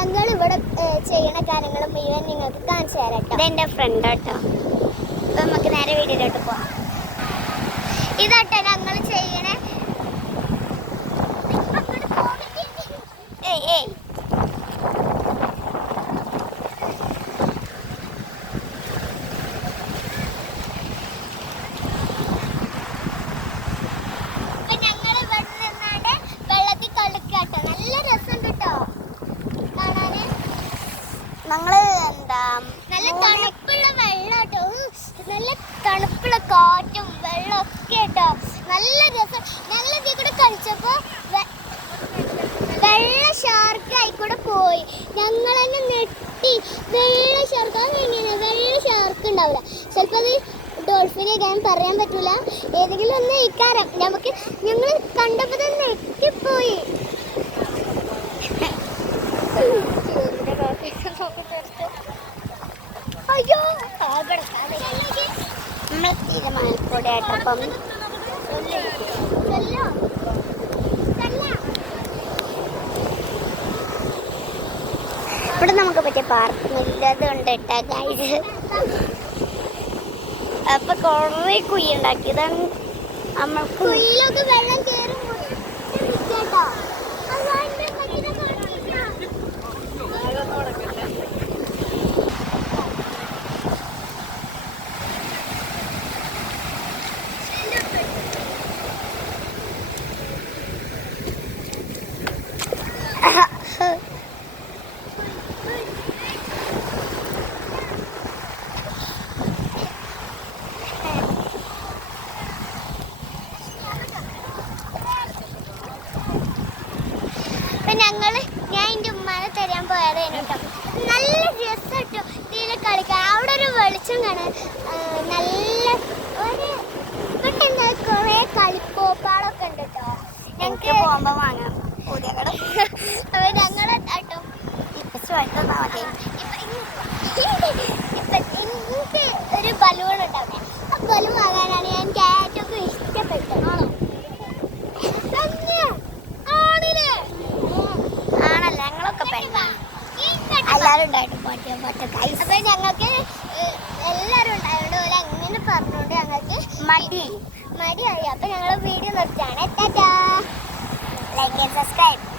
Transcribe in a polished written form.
ഞങ്ങൾ ഇവിടെ ചെയ്യണ കാര്യങ്ങൾ മുഴുവൻ നിങ്ങൾക്ക് കാണിച്ചു തരാം കേട്ടോ. ഇതെന്റെ ഫ്രണ്ട് കേട്ടോ. അപ്പൊ നമുക്ക് നേരെ വീഡിയോയിലോട്ട് പോവാം. ഇതാട്ടോ ഞങ്ങൾ ചെയ്യണേ. ഏയ് ഏയ് ഞങ്ങള് എന്താ നല്ല തണുപ്പുള്ള വെള്ളം കേട്ടോ. നല്ല തണുപ്പുള്ള കാറ്റും വെള്ളം ഒക്കെ കേട്ടോ. നല്ല രസം. ഞങ്ങൾ ഇതിൽ കൂടെ കളിച്ചപ്പോ വെള്ള ഷാർക്ക് ആയിക്കൂടെ പോയി. ഞങ്ങൾ തന്നെ നെട്ടി. വെള്ള ഷാർക്ക് അതെങ്ങനെ വെള്ള ഷാർക്ക് ഉണ്ടാവില്ല. ചിലപ്പോൾ അത് ഡോൾഫിനെ ഞാൻ പറയാൻ പറ്റൂല. ഏതെങ്കിലും ഒന്ന് ഇക്കാരം നമുക്ക് ഞങ്ങൾ കണ്ടപ്പോൾ തന്നെ നെട്ടിപ്പോയി. അയ്യോ നമ്മൾ തീരുമാനത്തോടെയായിട്ടപ്പം ഇവിടെ നമുക്ക് പറ്റിയ പാർക്കില്ലത് ഉണ്ട് കേട്ടോ ഗൈസ്. അപ്പൊ കൊറേ കുയ്യുണ്ടാക്കിയതാണ് നമ്മൾക്ക്. കുയിലൊക്കെ വെള്ളം കയറി കേട്ടോ. ഞാൻ എൻ്റെ ഉമ്മാനെ തരാൻ പോയതായിരുന്നു കേട്ടോ. നല്ല രസം കേട്ടോ ഇതിൽ കളിക്കാൻ. അവിടെ ഒരു വെളിച്ചം കാണാൻ നല്ല ഒരു ഇവിടെ എന്താ കുറേ കളിപ്പോപ്പാളൊക്കെ ഉണ്ട് കേട്ടോ. ഞങ്ങൾക്ക് പോകുമ്പോൾ വാങ്ങാം പുതിയ കട. അപ്പോൾ ഞങ്ങൾ കേട്ടോ എനിക്ക് ഒരു ബലൂൺ ഉണ്ടാവേ. ആ ബലൂൺ വാങ്ങാനാണ് എനിക്ക് ഏറ്റവും ഇഷ്ടപ്പെട്ടത്. ആണല്ലോ ഞങ്ങളൊക്കെ പെണ്ണാണ്. എല്ലാവരും ഉണ്ടായിട്ട് അപ്പൊ ഞങ്ങൾക്ക് എല്ലാവരും ഉണ്ടായതുകൊണ്ട് പോലെ അങ്ങനെ പറഞ്ഞുകൊണ്ട് ഞങ്ങൾക്ക് മടിയായി. അപ്പൊ ഞങ്ങൾ വീഡിയോ നിർത്തിയാണ്. ടാറ്റാ. Like and subscribe.